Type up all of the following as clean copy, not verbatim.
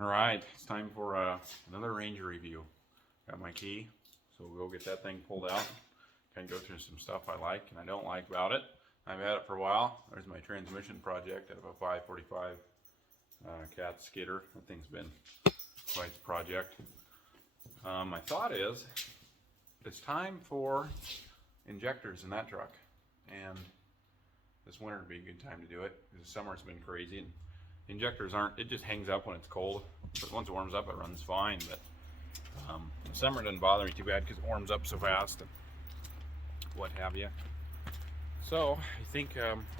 All right, it's time for another Ranger review. Got my key, so we'll go get that thing pulled out. Kind of go through some stuff I like and I don't like about it. I've had it for a while. There's my transmission project out of a 545 cat skidder. That thing's been quite the project. My thought is, it's time for injectors in that truck, and this winter would be a good time to do it because the summer's been crazy and injectors aren't, it just hangs up when it's cold, but once it warms up it runs fine. But the summer doesn't bother me too bad because it warms up so fast and what have you. So I think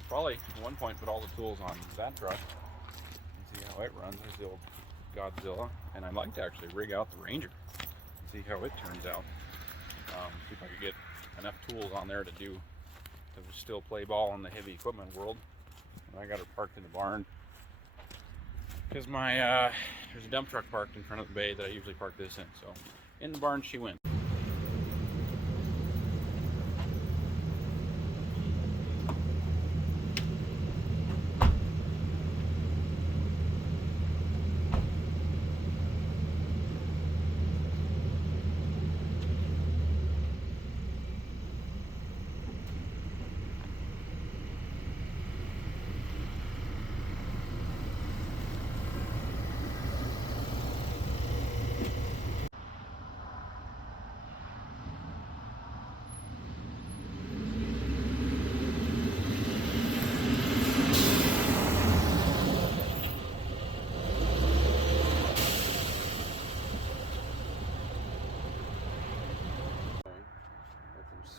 probably at one point put all the tools on that truck and see how it runs. There's the old Godzilla, and I'd like to actually rig out the Ranger and see how it turns out. See if I could get enough tools on there to still play ball in the heavy equipment world. And I got her parked in the barn because there's a dump truck parked in front of the bay that I usually park this in. So in the barn she went.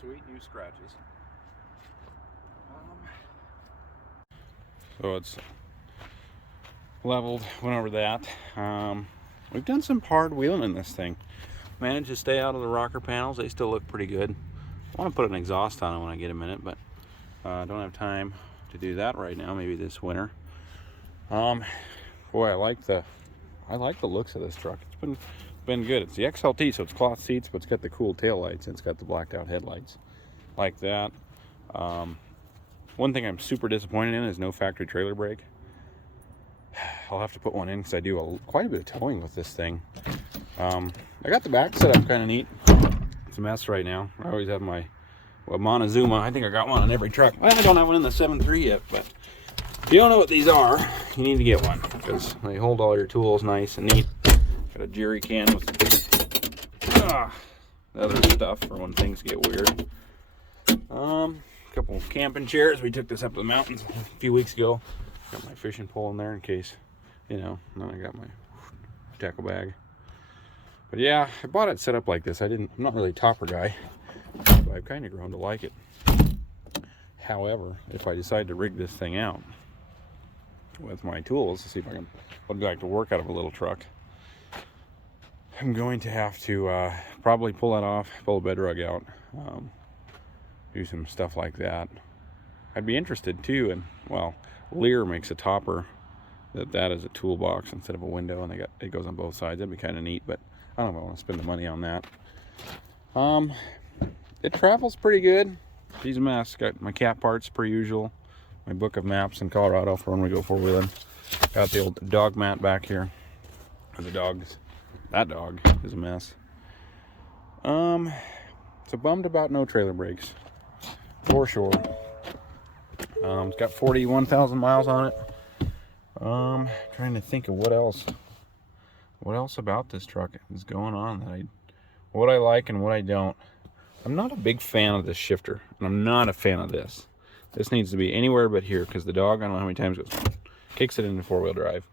Sweet new scratches. So it's leveled, went over that. We've done some hard wheeling in this thing. Managed to stay out of the rocker panels. They still look pretty good. I want to put an exhaust on it when I get a minute, but I don't have time to do that right now. Maybe this winter. Boy, I like the looks of this truck. It's been good. It's the XLT, so it's cloth seats, but it's got the cool tail lights and it's got the blacked out headlights like that. One thing I'm super disappointed in is no factory trailer brake. I'll have to put one in because I do quite a bit of towing with this thing. I got the back set up kind of neat. It's a mess right now. I always have my Montezuma. I think I got one on every truck. Well, I don't have one in the 7.3 yet, but if you don't know what these are, you need to get one because they hold all your tools nice and neat. Got a jerry can with other stuff for when things get weird. A couple of camping chairs. We took this up to the mountains a few weeks ago. Got my fishing pole in there in case, you know. And then I got my tackle bag. But yeah, I bought it set up like this. I'm not really a topper guy, but I've kind of grown to like it. However, if I decide to rig this thing out with my tools to see if I can put back to work out of a little truck, I'm going to have to probably pull that off, pull the bed rug out, do some stuff like that. I'd be interested too, and well, Lear makes a topper that is a toolbox instead of a window, and it goes on both sides. That'd be kind of neat, but I don't know if I want to spend the money on that. It travels pretty good. She's a mess. Got my cat parts per usual, my book of maps in Colorado for when we go four-wheeling. Got the old dog mat back here for the dogs. That dog is a mess. So bummed about no trailer brakes, for sure. It's got 41,000 miles on it. Trying to think of what else about this truck is going on what I like and what I don't. I'm not a big fan of this shifter, and I'm not a fan of this. This needs to be anywhere but here because the dog, I don't know how many times it kicks it into four-wheel drive.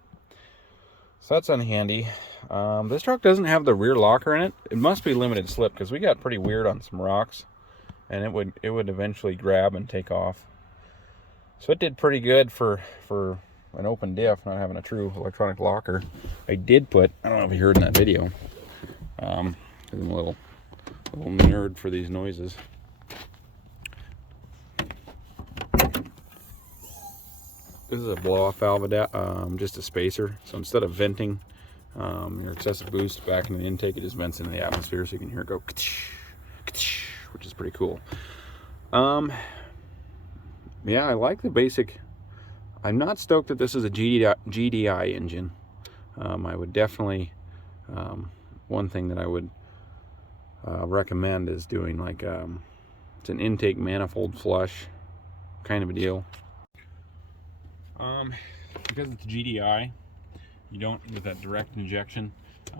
So that's unhandy. This truck doesn't have the rear locker in it. It must be limited slip because we got pretty weird on some rocks, and it would eventually grab and take off. So it did pretty good for an open diff, not having a true electronic locker. I did put, I don't know if you heard in that video, I'm a little nerd for these noises. This is a blow-off valve, just a spacer. So instead of venting your excessive boost back in the intake, it just vents into the atmosphere, so you can hear it go, which is pretty cool. Yeah, I like the basic. I'm not stoked that this is a GDI engine. I would definitely, one thing that I would recommend is doing like it's an intake manifold flush kind of a deal. Because it's GDI, you don't, with that direct injection,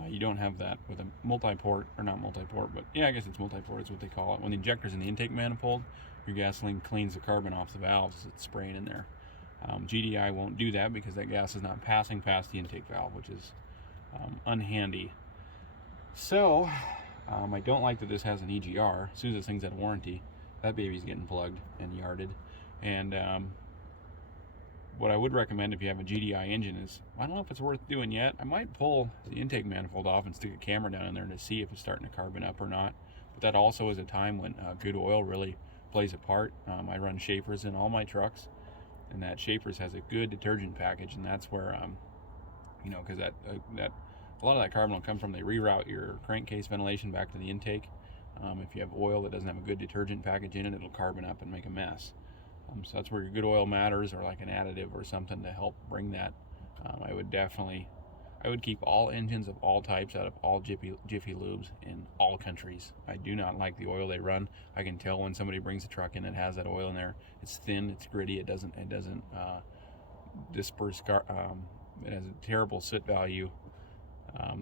you don't have that with a multi-port, or not multi-port, but yeah, I guess it's multi-port is what they call it. When the injector's in the intake manifold, your gasoline cleans the carbon off the valves as it's spraying in there. GDI won't do that because that gas is not passing past the intake valve, which is unhandy. So, I don't like that this has an EGR. As soon as this thing's out of warranty, that baby's getting plugged and yarded. And what I would recommend if you have a GDI engine is, I don't know if it's worth doing yet. I might pull the intake manifold off and stick a camera down in there to see if it's starting to carbon up or not. But that also is a time when good oil really plays a part. I run Schaefer's in all my trucks, and that Schaefer's has a good detergent package, and that's where, you know, because that a lot of that carbon will come from, they reroute your crankcase ventilation back to the intake. If you have oil that doesn't have a good detergent package in it, it'll carbon up and make a mess. So that's where your good oil matters, or like an additive or something to help bring that. I would keep all engines of all types out of all Jiffy Lubes in all countries. I do not like the oil they run. I can tell when somebody brings a truck in that has that oil in there. It's thin, it's gritty, it doesn't disperse. It has a terrible soot value,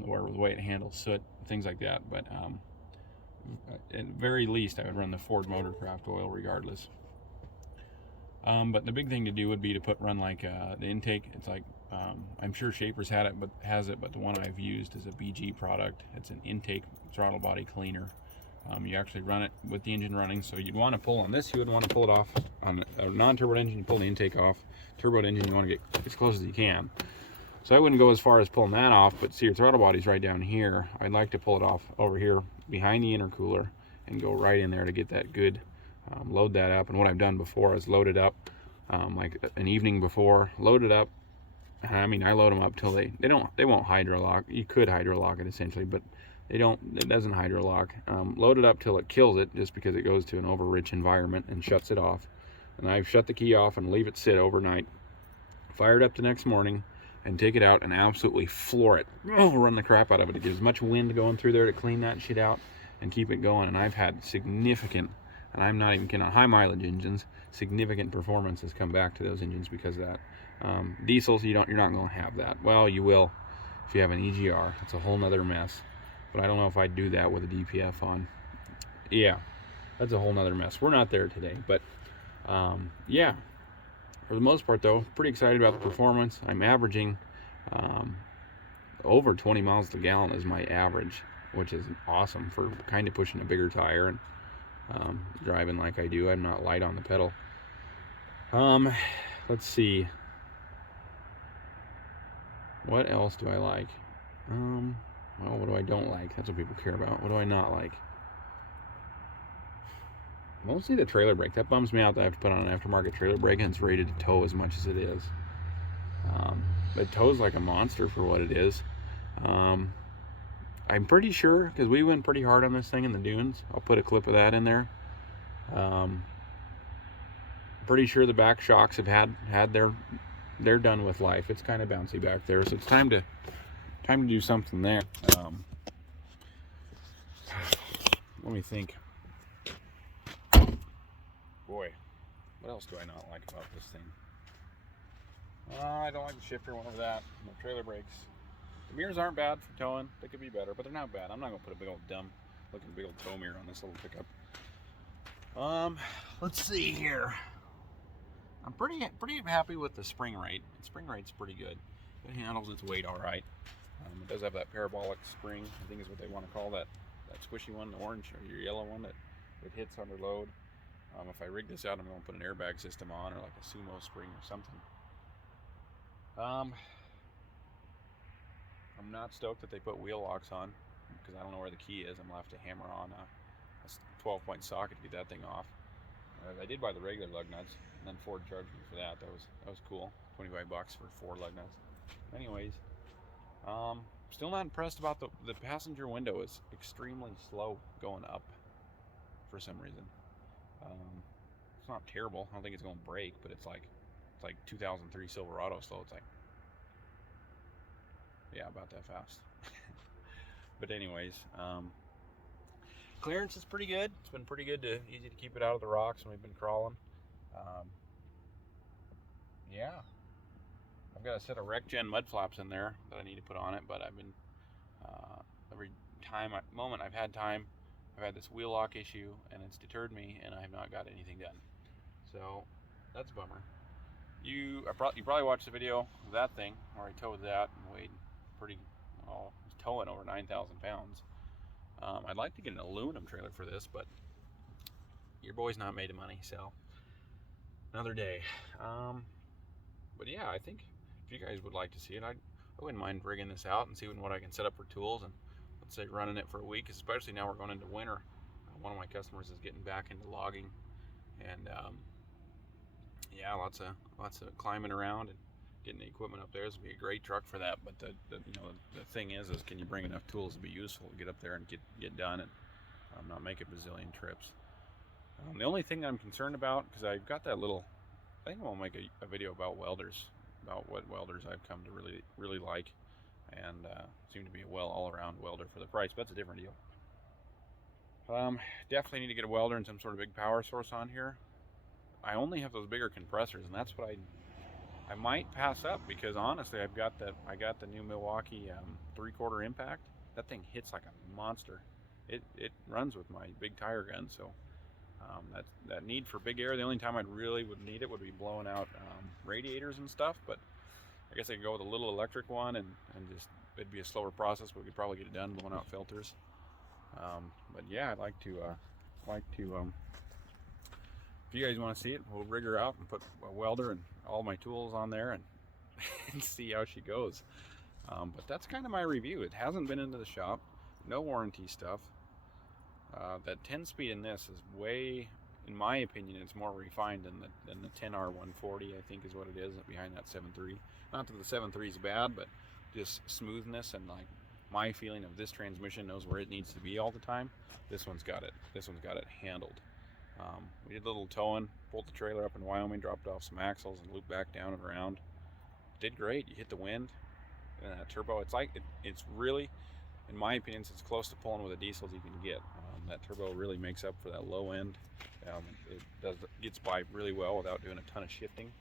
or the way it handles soot, things like that. But at very least, I would run the Ford Motorcraft oil regardless. But the big thing to do would be to run like the intake. It's like, I'm sure Schaefer's has it, but the one I've used is a BG product. It's an intake throttle body cleaner. You actually run it with the engine running, so you'd want to pull on this. You would want to pull it off on a non-turbo engine. You pull the intake off. Turbo engine, you want to get as close as you can. So I wouldn't go as far as pulling that off, but see, your throttle body's right down here. I'd like to pull it off over here behind the intercooler and go right in there to get that good. Load that up, and what I've done before is load it up like an evening before, load it up. I mean, I load them up till they won't hydrolock. You could hydrolock it essentially, but it doesn't hydrolock. Load it up till it kills it, just because it goes to an over-rich environment and shuts it off. And I've shut the key off and leave it sit overnight. Fire it up the next morning and take it out and absolutely floor it. Run the crap out of it. It gives much wind going through there to clean that shit out and keep it going. And I've had significant, and I'm not even kidding, high mileage engines, significant performance has come back to those engines because of that. Diesels, you're not going to have that. Well, you will if you have an EGR. It's a whole nother mess. But I don't know if I'd do that with a DPF on. Yeah, that's a whole nother mess. We're not there today, but yeah. For the most part, though, pretty excited about the performance. I'm averaging over 20 miles to the gallon is my average, which is awesome for kind of pushing a bigger tire and driving like I do. I'm not light on the pedal. Let's see. What else do I like? Well, what do I don't like? That's what people care about. What do I not like? Mostly the trailer brake. That bums me out that I have to put on an aftermarket trailer brake, and it's rated to tow as much as it is. It tows like a monster for what it is. I'm pretty sure, because we went pretty hard on this thing in the dunes. I'll put a clip of that in there. Pretty sure the back shocks have had they're done with life. It's kind of bouncy back there, so it's time to do something there. Let me think. Boy, what else do I not like about this thing? I don't like the shifter, one of that. No trailer brakes. The mirrors aren't bad for towing. They could be better, but they're not bad. I'm not gonna put a big old dumb looking big old tow mirror on this little pickup. Let's see here. I'm pretty happy with the spring rate. The spring rate's pretty good. It handles its weight all right. It does have that parabolic spring, I think is what they want to call that squishy one, the orange or your yellow one that it hits under load. If I rig this out, I'm going to put an airbag system on, or like a sumo spring or something. I'm not stoked that they put wheel locks on, because I don't know where the key is. I'm going to have to hammer on a 12-point socket to get that thing off. I did buy the regular lug nuts, and then Ford charged me for that. That was cool. $25 for 4 lug nuts. Anyways, still not impressed about the passenger window. Is extremely slow going up for some reason. It's not terrible. I don't think it's going to break, but it's like 2003 Silverado slow. It's like, Yeah, about that fast. But anyways, clearance is pretty good. It's been pretty good, easy to keep it out of the rocks when we've been crawling. Yeah, I've got a set of RecGen mud flaps in there that I need to put on it, but I've been every moment I've had time, I've had this wheel lock issue, and it's deterred me, and I have not got anything done. So that's a bummer. You probably watched the video of that thing where I towed that and weighed pretty, well, I was towing over 9,000 pounds. I'd like to get an aluminum trailer for this, but your boy's not made of money, so another day. But yeah, I think if you guys would like to see it, I wouldn't mind rigging this out and seeing what I can set up for tools, and let's say running it for a week, especially now we're going into winter. One of my customers is getting back into logging, and yeah, lots of climbing around and getting the equipment up there. This would be a great truck for that. But the thing is can you bring enough tools to be useful to get up there and get done and not make a bazillion trips. The only thing I'm concerned about, because I've got that little, I think I'll make a video about welders, about what welders I've come to really like, and seem to be a all-around welder for the price, but that's a different deal. Definitely need to get a welder and some sort of big power source on here. I only have those bigger compressors, and that's what I might pass up, because honestly I got the new Milwaukee 3/4 impact. That thing hits like a monster. It runs with my big tire gun, so that need for big air, the only time I really would need it would be blowing out radiators and stuff, but I guess I could go with a little electric one and just, it'd be a slower process, but we could probably get it done blowing out filters. But yeah, I'd like to if you guys want to see it, we'll rig her out and put a welder and all my tools on there and see how she goes. But that's kind of my review. It hasn't been into the shop, no warranty stuff. That 10-speed in this is way, in my opinion, it's more refined than the 10R140, I think is what it is, behind that 7.3. Not that the 7.3 is bad, but just smoothness and like my feeling of this transmission knows where it needs to be all the time. This one's got it handled. We did a little towing, pulled the trailer up in Wyoming, dropped off some axles and looped back down and around. Did great. You hit the wind and that turbo, it's really, in my opinion, it's as close to pulling with a diesel as you can get. That turbo really makes up for that low end. It gets by really well without doing a ton of shifting.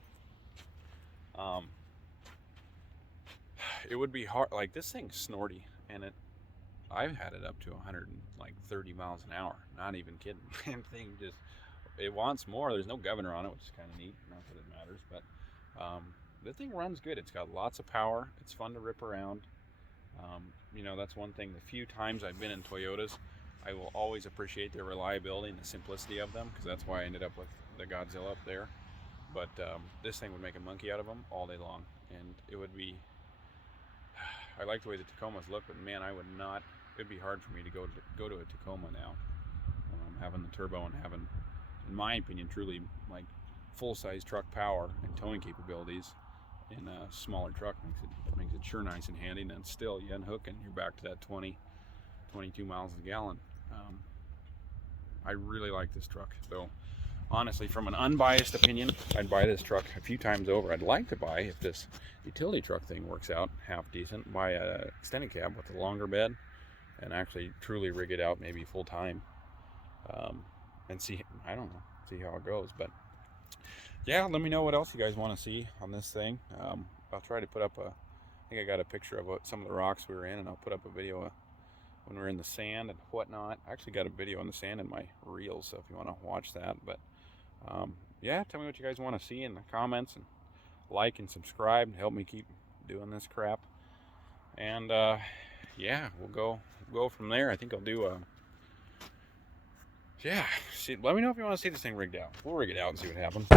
It would be hard, like this thing's snorty, and I've had it up to 130 miles an hour, not even kidding. And thing just, it wants more. There's no governor on it, which is kind of neat, not that it matters, but the thing runs good. It's got lots of power. It's fun to rip around. That's one thing. The few times I've been in Toyotas, I will always appreciate their reliability and the simplicity of them, because that's why I ended up with the Godzilla up there. But this thing would make a monkey out of them all day long, and it would be, I like the way the Tacomas look, but man, I would not, it'd be hard for me to go to a Tacoma now. Having the turbo and having, in my opinion, truly like full-size truck power and towing capabilities in a smaller truck makes it sure nice and handy. And then still, you unhook and you're back to that 22 miles a gallon. I really like this truck. So honestly, from an unbiased opinion, I'd buy this truck a few times over. I'd like to buy, if this utility truck thing works out half decent, buy a extended cab with a longer bed and actually truly rig it out maybe full time, and see, I don't know, see how it goes. But yeah, let me know what else you guys want to see on this thing. I'll try to put up I think I got a picture of some of the rocks we were in, and I'll put up a video when we're in the sand and whatnot. I actually got a video in the sand in my reels, so if you want to watch that. But yeah, tell me what you guys want to see in the comments, and like and subscribe and help me keep doing this crap. And yeah, we'll go from there. I think I'll do yeah, let me know if you want to see this thing rigged out. We'll rig it out and see what happens.